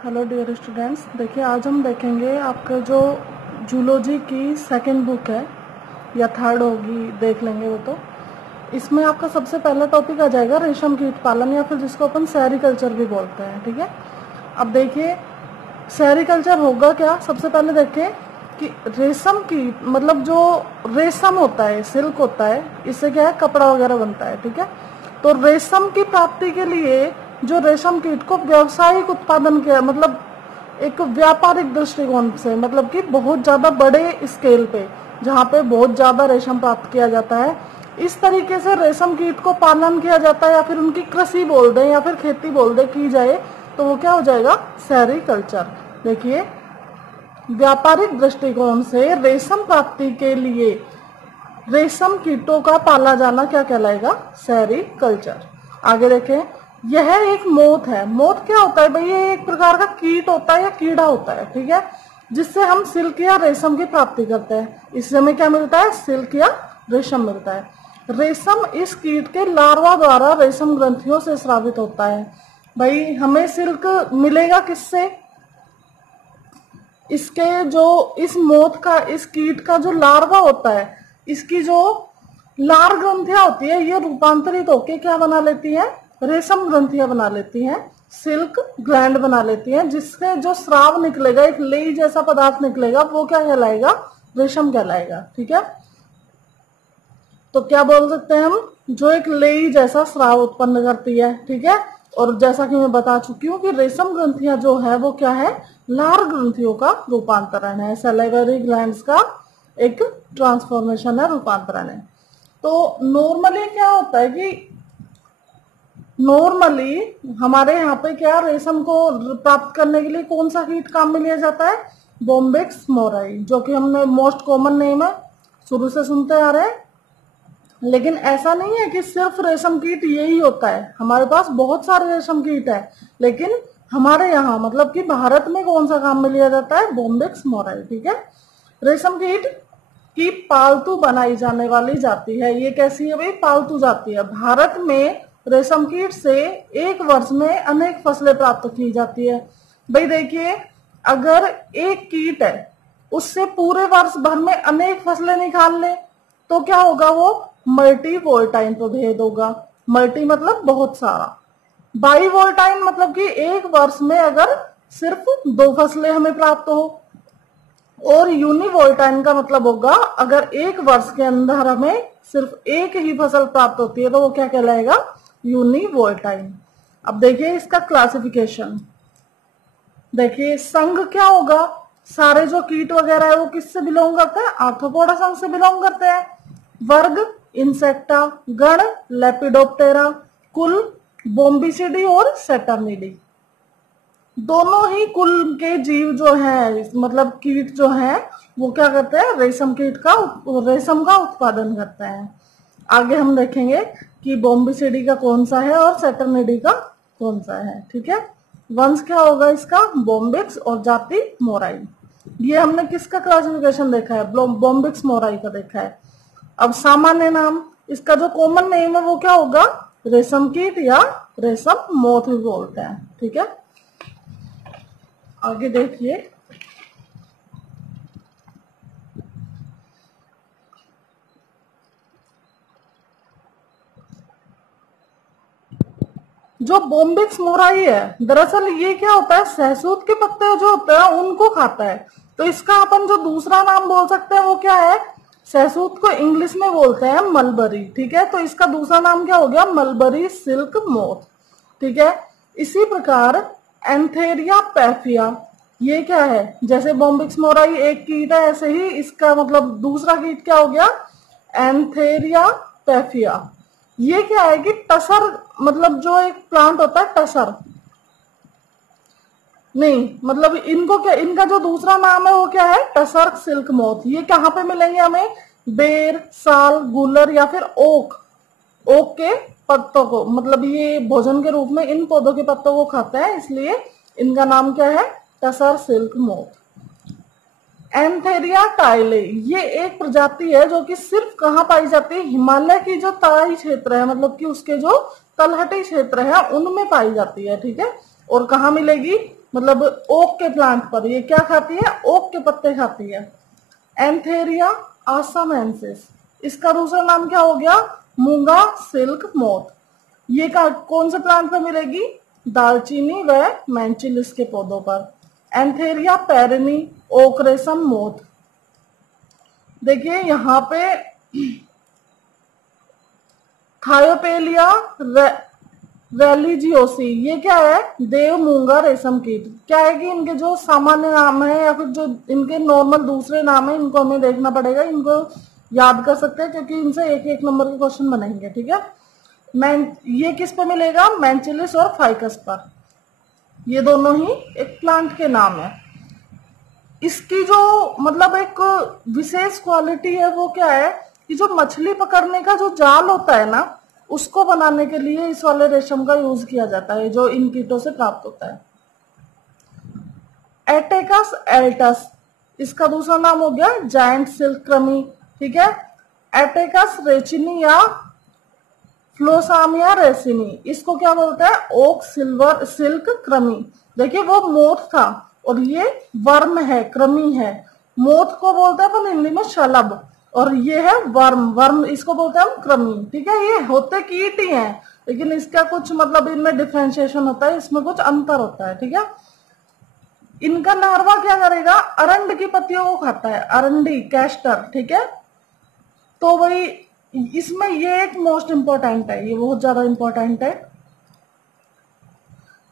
Hello dear students, देखिए आज हम देखेंगे आपका जो जूलॉजी की सेकंड बुक है या थर्ड होगी, देख लेंगे वो। तो इसमें आपका सबसे पहला टॉपिक आ जाएगा रेशम कीट पालन, या फिर जिसको अपन सेरिकल्चर भी बोलते हैं। ठीक है, अब देखिए सेरिकल्चर होगा क्या। सबसे पहले देखें कि रेशम कीट मतलब जो रेशम होता है, सिल्क होता है, इससे क्या है कपड़ा वगैरह बनता है। ठीक है, तो रेशम की प्राप्ति के लिए जो रेशम कीट को व्यावसायिक उत्पादन के मतलब एक व्यापारिक दृष्टिकोण से, मतलब कि बहुत ज्यादा बड़े स्केल पे जहाँ पे बहुत ज्यादा रेशम प्राप्त किया जाता है, इस तरीके से रेशम कीट को पालन किया जाता है, या फिर उनकी कृषि बोल दें या फिर खेती बोल दें की जाए, तो वो क्या हो जाएगा, सेरिकल्चर। देखिए व्यापारिक दृष्टिकोण से रेशम प्राप्ति के लिए रेशम कीटों का पाला जाना क्या कहलाएगा, सेरिकल्चर। आगे देखें, यह एक मोथ है। मोथ क्या होता है भाई, ये एक प्रकार का कीट होता है या कीड़ा होता है। ठीक है, जिससे हम सिल्क या रेशम की प्राप्ति करते हैं। इससे हमें क्या मिलता है, सिल्क या रेशम मिलता है। रेशम इस कीट के लार्वा द्वारा रेशम ग्रंथियों से स्रावित होता है। भाई हमें सिल्क मिलेगा किससे, इसके जो इस मोथ का, इस कीट का जो लार्वा होता है, इसकी जो लार ग्रंथियां होती है, ये रूपांतरित होके क्या बना लेती है, रेशम ग्रंथियां बना लेती हैं, सिल्क ग्लैंड बना लेती हैं, जिससे जो स्राव निकलेगा, एक लेई जैसा पदार्थ निकलेगा, वो क्या कहलाएगा, रेशम कहलाएगा। ठीक है, तो क्या बोल सकते हैं हम, जो एक लेई जैसा स्राव उत्पन्न करती है। ठीक है, और जैसा कि मैं बता चुकी हूँ कि रेशम ग्रंथियां जो है वो क्या है, लार ग्रंथियों का रूपांतरण है, सैलिवरी ग्लैंड्स का एक ट्रांसफॉर्मेशन है, रूपांतरण है। तो नॉर्मली क्या होता है कि नॉर्मली हमारे यहाँ पे क्या रेशम को प्राप्त करने के लिए कौन सा कीट काम में लिया जाता है, बॉम्बिक्स मोराई, जो कि हमने मोस्ट कॉमन नेम है, शुरू से सुनते आ रहे हैं। लेकिन ऐसा नहीं है कि सिर्फ रेशम कीट यही होता है, हमारे पास बहुत सारे रेशम कीट है, लेकिन हमारे यहाँ मतलब कि भारत में कौन सा काम में लिया जाता है, बॉम्बिक्स मोराई। ठीक है, रेशम कीट की पालतू बनाई जाने वाली जाती है। ये कैसी है भाई, पालतू जाती है। भारत में रेशम कीट से एक वर्ष में अनेक फसलें प्राप्त की जाती है। भाई देखिए, अगर एक कीट है उससे पूरे वर्ष भर में अनेक फसलें निकाल ले, तो क्या होगा, वो मल्टी वोल्टाइन प्रभेद होगा। मल्टी मतलब बहुत सारा, बाई वोल्टाइन मतलब कि एक वर्ष में अगर सिर्फ 2 फसलें हमें प्राप्त हो, और यूनिवोल्टाइन का मतलब होगा अगर एक वर्ष के अंदर हमें सिर्फ एक ही फसल प्राप्त होती है, तो वो क्या कहलाएगा, यूनिवोल्टाइन। अब देखिए इसका क्लासिफिकेशन, देखिए संघ क्या होगा, सारे जो कीट वगैरह है वो किससे बिलोंग करते हैं, आर्थ्रोपोडा संघ से बिलोंग करते हैं। वर्ग इंसेक्टा, गण लेपिडोप्टेरा, कुल बोम्बिसिडी और सेटर्निडी। दोनों ही कुल के जीव जो है, मतलब कीट जो है, वो क्या करते हैं, रेशम का उत्पादन करते हैं। आगे हम देखेंगे कि बोम्बिसिडी का कौन सा है और सेटर्निडी का कौन सा है। ठीक है, वंश क्या होगा इसका, बॉम्बिक्स, और जाति मोराई। ये हमने किसका क्लासिफिकेशन देखा है, बॉम्बिक्स मोराई का देखा है। अब सामान्य नाम, इसका जो कॉमन नेम है वो क्या होगा, रेशम कीट या रेशम मोथ भी बोलते हैं। ठीक है, आगे देखिए, जो बॉम्बिक्स मोराई है, दरअसल ये क्या होता है, सहसूत के पत्ते जो होते हैं उनको खाता है। तो इसका अपन जो दूसरा नाम बोल सकते हैं वो क्या है, सहसूत को इंग्लिश में बोलते हैं मलबरी। ठीक है, तो इसका दूसरा नाम क्या हो गया, मलबरी सिल्क मोथ। ठीक है, इसी प्रकार एंथेरिया पैफिया, ये क्या है, जैसे बॉम्बिक्स मोराई एक कीट है, ऐसे ही इसका मतलब दूसरा कीट क्या हो गया, एंथेरिया पैफिया। ये क्या है कि टसर, मतलब जो एक प्लांट होता है टसर, नहीं मतलब इनको क्या, इनका जो दूसरा नाम है वो क्या है, टसर सिल्क मोथ। ये कहाँ पे मिलेंगे हमें, बेर, साल, गूलर या फिर ओक के पत्तों को, मतलब ये भोजन के रूप में इन पौधों के पत्तों को खाते हैं, इसलिए इनका नाम क्या है, टसर सिल्क मोथ। एंथेरिया टाइले, ये एक प्रजाति है जो कि सिर्फ कहाँ पाई जाती है, हिमालय की जो तराई क्षेत्र है, मतलब कि उसके जो तलहटी क्षेत्र है उनमें पाई जाती है। ठीक है, और कहाँ मिलेगी, मतलब ओक के प्लांट पर। ये क्या खाती है? ओक के पत्ते खाती है। एंथेरिया आसामेंसिस, इसका दूसरा नाम क्या हो गया? मूंगा सिल्क मोथ। ये कौन से प्लांट पे मिलेगी? दालचीनी व मैंचिलिस के पौधों पर। एंथेरिया पेरिनी ओक रेशम मोथ। देखिए यहाँ पे थायोपेलिया रेलिजियोसी, ये क्या है? देव मूंगा रेशम कीट। क्या है कि इनके जो सामान्य नाम है या फिर जो इनके नॉर्मल दूसरे नाम है, इनको हमें देखना पड़ेगा, इनको याद कर सकते हैं क्योंकि इनसे एक एक नंबर के क्वेश्चन बनेंगे। ठीक है, ये किस पे मिलेगा? मैंचिलिस और फाइकस पर। ये दोनों ही एक प्लांट के नाम है। इसकी जो मतलब एक विशेष क्वालिटी है वो क्या है कि जो मछली पकड़ने का जो जाल होता है ना, उसको बनाने के लिए इस वाले रेशम का यूज किया जाता है जो इन कीटों से प्राप्त होता है। एटेकस एल्टस, इसका दूसरा नाम हो गया जायंट सिल्क क्रमी। ठीक है, एटेकस रेचिनी या फ्लोसामिया रेसिनी, इसको क्या बोलते हैं? ओक सिल्वर सिल्क क्रमी। देखिए वो मोथ था और ये वर्म है, क्रमी है। मोथ को बोलते हैं अपन हिंदी में शलभ, और ये है वर्म। वर्म इसको बोलते हैं हम क्रमी। ठीक है, ये होते कीट ही हैं, लेकिन इसका कुछ मतलब इनमें डिफरेंशिएशन होता है, इसमें कुछ अंतर होता है। ठीक है, इनका लार्वा क्या करेगा? अरंड की पत्तियों को खाता है, अरंडी कैस्टर। ठीक है, तो वही इसमें ये एक मोस्ट इंपॉर्टेंट है, ये बहुत ज्यादा इंपॉर्टेंट है।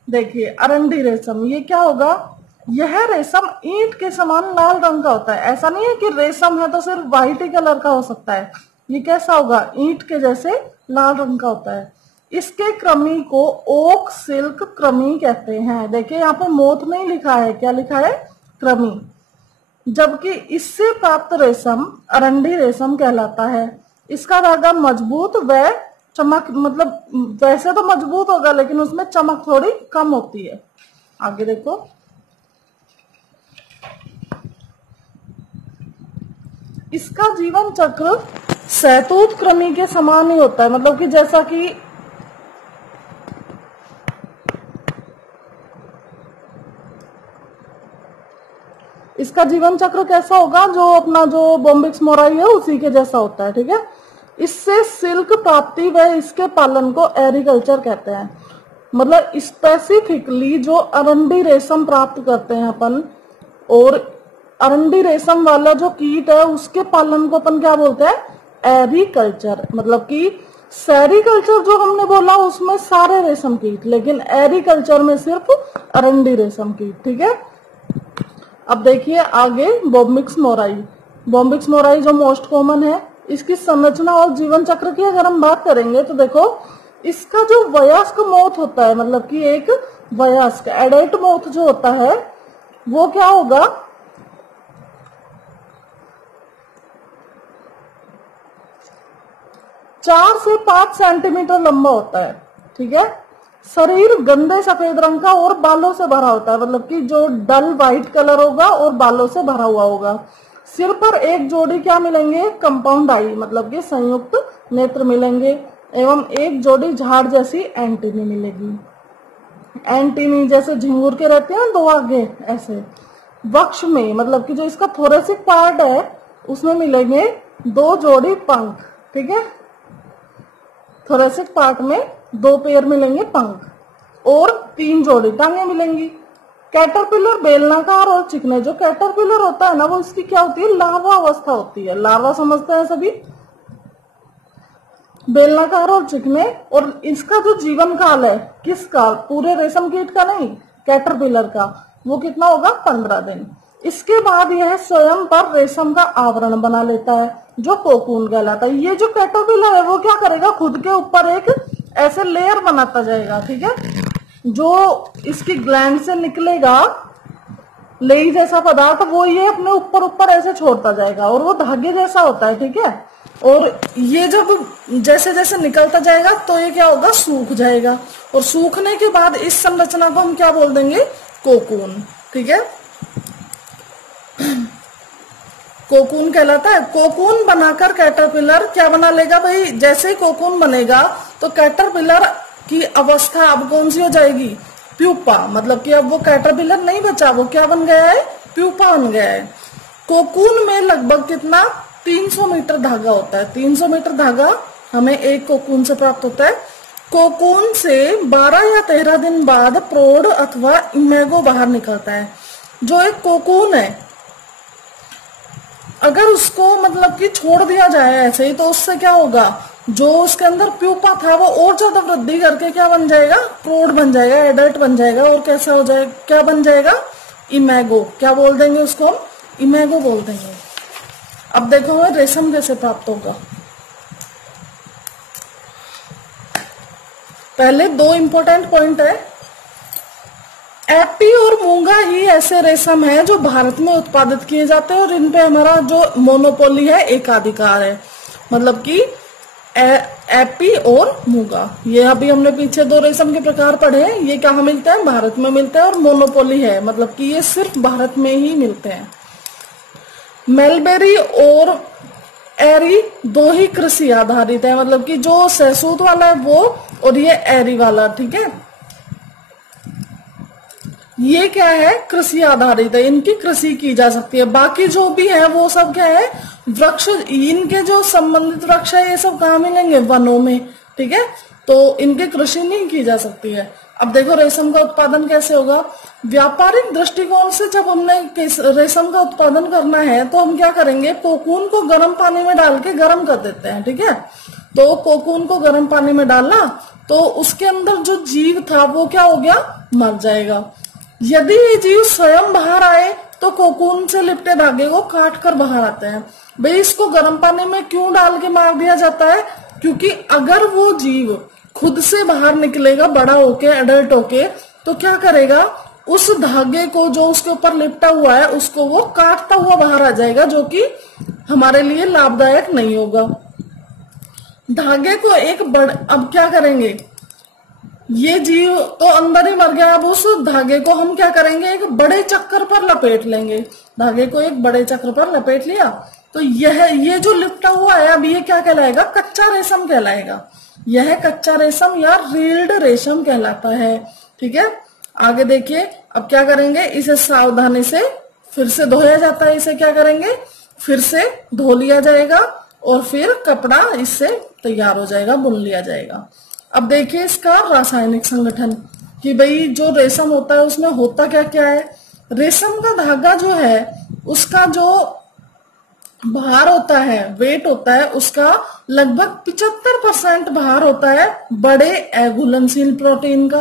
देखिए अरंडी रेशम, ये क्या होगा? यह रेशम ईंट के समान लाल रंग का होता है। ऐसा नहीं है कि रेशम है तो सिर्फ व्हाइट ही कलर का हो सकता है, ये कैसा होगा? ईंट के जैसे लाल रंग का होता है। इसके क्रमी को ओक सिल्क क्रमी कहते हैं। देखिए यहाँ पे मोथ नहीं लिखा है, क्या लिखा है? क्रमी। जबकि इससे प्राप्त रेशम अरंडी रेशम कहलाता है। इसका धागा मजबूत व चमक, मतलब वैसे तो मजबूत होगा लेकिन उसमें चमक थोड़ी कम होती है। आगे देखो, इसका जीवन चक्र सहतूत क्रमी के समान ही होता है। मतलब कि जैसा कि इसका जीवन चक्र कैसा होगा? जो अपना जो बॉम्बिक्स मोराई है उसी के जैसा होता है। ठीक है, इससे सिल्क प्राप्ति व इसके पालन को एरिकल्चर कहते हैं। मतलब स्पेसिफिकली जो अरंडी रेशम प्राप्त करते हैं अपन, और अरंडी रेशम वाला जो कीट है उसके पालन को अपन क्या बोलते हैं? एरिकल्चर। मतलब कि सेरिकल्चर जो हमने बोला उसमें सारे रेशम कीट, लेकिन एरिकल्चर में सिर्फ अरंडी रेशम कीट। ठीक है, अब देखिए आगे बॉम्बिक्स मोराई। बॉम्बिक्स मोराई जो मोस्ट कॉमन है, इसकी संरचना और जीवन चक्र की अगर हम बात करेंगे तो देखो, इसका जो वयस्क मोथ होता है, मतलब कि एक वयस्क एडल्ट मोथ जो होता है वो क्या होगा? 4 से 5 सेंटीमीटर लंबा होता है। ठीक है, शरीर गंदे सफेद रंग का और बालों से भरा होता है। मतलब कि जो डल व्हाइट कलर होगा और बालों से भरा हुआ होगा। सिर पर एक जोड़ी क्या मिलेंगे? कंपाउंड आई, मतलब कि संयुक्त नेत्र मिलेंगे, एवं एक जोड़ी झाड़ जैसी एंटीनी मिलेगी। एंटीनी जैसे झिंगुर के रहते हैं दो आगे, ऐसे। वक्ष में, मतलब कि जो इसका थोरेसिक पार्ट है उसमें मिलेंगे 2 जोड़ी पंख। ठीक है, थोरेसिक पार्ट में 2 पेयर मिलेंगे पंख और 3 जोड़ी टांगे मिलेंगी। कैटरपिलर बेलनाकार और चिकने। जो कैटरपिलर होता है ना, वो इसकी क्या होती है? लार्वा अवस्था होती है। लार्वा समझते हैं सभी। बेलनाकार और चिकने, और इसका जो जीवन काल है किसका? पूरे रेशम कीट का नहीं, कैटरपिलर का, वो कितना होगा? 15 दिन। इसके बाद यह स्वयं पर रेशम का आवरण बना लेता है जो कोकून कहलाता है। ये जो कैटरपिलर है वो क्या करेगा? खुद के ऊपर एक ऐसे लेयर बनाता जाएगा। ठीक है, जो इसकी ग्लैंड से निकलेगा लेई जैसा पदार्थ, वो ये अपने ऊपर ऊपर ऐसे छोड़ता जाएगा और वो धागे जैसा होता है। ठीक है, और ये जब जैसे जैसे निकलता जाएगा तो ये क्या होगा? सूख जाएगा, और सूखने के बाद इस संरचना को हम क्या बोल देंगे? कोकून। ठीक है, कोकून कहलाता है। कोकून बनाकर कैटरपिलर क्या बना लेगा भाई? जैसे ही कोकून बनेगा तो कैटरपिलर की अवस्था अब कौन सी हो जाएगी? प्यूपा, मतलब कि अब वो कैटरपिलर नहीं बचा, वो क्या बन गया है, प्यूपा बन गया है। कोकून में लगभग कितना 300 मीटर धागा होता है। 300 मीटर धागा हमें एक कोकून से प्राप्त होता है। कोकून से 12 या 13 दिन बाद प्रौढ़ अथवा इमेगो बाहर निकलता है। जो एक कोकून है, अगर उसको मतलब कि छोड़ दिया जाए ऐसे ही, तो उससे क्या होगा, जो उसके अंदर प्यूपा था वो और ज्यादा वृद्धि करके क्या बन जाएगा, प्रौढ़ बन जाएगा, एडल्ट बन जाएगा, और कैसा हो जाएगा, क्या बन जाएगा, इमेगो। क्या बोल देंगे उसको हम, इमेगो बोल देंगे। अब देखो हमें रेशम कैसे प्राप्त होगा। पहले दो इंपॉर्टेंट पॉइंट है, एपी और मूंगा ही ऐसे रेशम है जो भारत में उत्पादित किए जाते हैं और इन पे हमारा जो मोनोपोली है, एकाधिकार है। मतलब कि एपी और मूंगा, ये अभी हमने पीछे दो रेशम के प्रकार पढ़े हैं, ये कहाँ मिलते हैं, भारत में मिलते हैं, और मोनोपोली है, मतलब कि ये सिर्फ भारत में ही मिलते हैं। मेलबेरी और एरी दो ही कृषि आधारित है, मतलब कि जो सहसूत वाला है वो, और ये एरी वाला, ठीक है। ये क्या है, कृषि आधारित है, इनकी कृषि की जा सकती है। बाकी जो भी है वो सब क्या है, वृक्ष, इनके जो संबंधित वृक्ष है ये सब कहाँ मिलेंगे, वनों में, ठीक है। तो इनकी कृषि नहीं की जा सकती है। अब देखो रेशम का उत्पादन कैसे होगा। व्यापारिक दृष्टिकोण से जब हमने रेशम का उत्पादन करना है तो हम क्या करेंगे, कोकून को गर्म पानी में डाल के गर्म कर देते हैं, ठीक है। तो कोकून को गर्म पानी में डालना, तो उसके अंदर जो जीव था वो क्या हो गया, मर जाएगा। यदि ये जीव स्वयं बाहर आए तो कोकून से लिपटे धागे को काट कर बाहर आते हैं। भाई इसको गर्म पानी में क्यों डाल के मार दिया जाता है, क्योंकि अगर वो जीव खुद से बाहर निकलेगा बड़ा होके, एडल्ट होके, तो क्या करेगा, उस धागे को जो उसके ऊपर लिपटा हुआ है उसको वो काटता हुआ बाहर आ जाएगा, जो कि हमारे लिए लाभदायक नहीं होगा। धागे को एक अब क्या करेंगे, ये जीव तो अंदर ही मर गया, अब उस धागे को हम क्या करेंगे, एक बड़े चक्कर पर लपेट लेंगे। धागे को एक बड़े चक्कर पर लपेट लिया तो ये जो लिपटा हुआ है अब ये क्या कहलाएगा, कच्चा रेशम कहलाएगा। यह कच्चा रेशम या रील्ड रेशम कहलाता है, ठीक है। आगे देखिए, अब क्या करेंगे, इसे सावधानी से फिर से धोया जाता है। इसे क्या करेंगे, फिर से धो लिया जाएगा और फिर कपड़ा इससे तैयार हो जाएगा, बुन लिया जाएगा। अब देखिए इसका रासायनिक संगठन, कि भाई जो रेशम होता है उसमें होता क्या क्या है। रेशम का धागा जो है उसका जो भार होता है, वेट होता है उसका, लगभग 75% भार होता है बड़े अघुलनशील प्रोटीन का।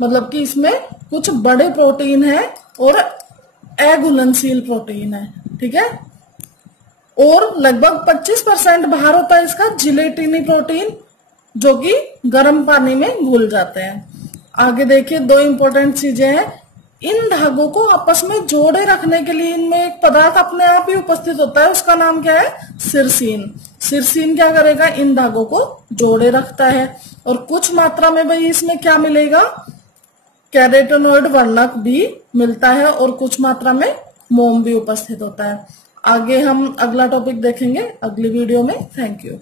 मतलब कि इसमें कुछ बड़े प्रोटीन है और अघुलनशील प्रोटीन है, ठीक है। और लगभग 25% भार होता है इसका जिलेटिनी प्रोटीन, जो कि गर्म पानी में घुल जाते हैं। आगे देखिए, दो इंपॉर्टेंट चीजें हैं। इन धागों को आपस में जोड़े रखने के लिए इनमें एक पदार्थ अपने आप ही उपस्थित होता है, उसका नाम क्या है, सिरसीन। सिरसीन क्या करेगा, इन धागों को जोड़े रखता है। और कुछ मात्रा में भाई इसमें क्या मिलेगा, कैरोटेनॉइड वर्णक भी मिलता है, और कुछ मात्रा में मोम भी उपस्थित होता है। आगे हम अगला टॉपिक देखेंगे अगली वीडियो में। Thank you.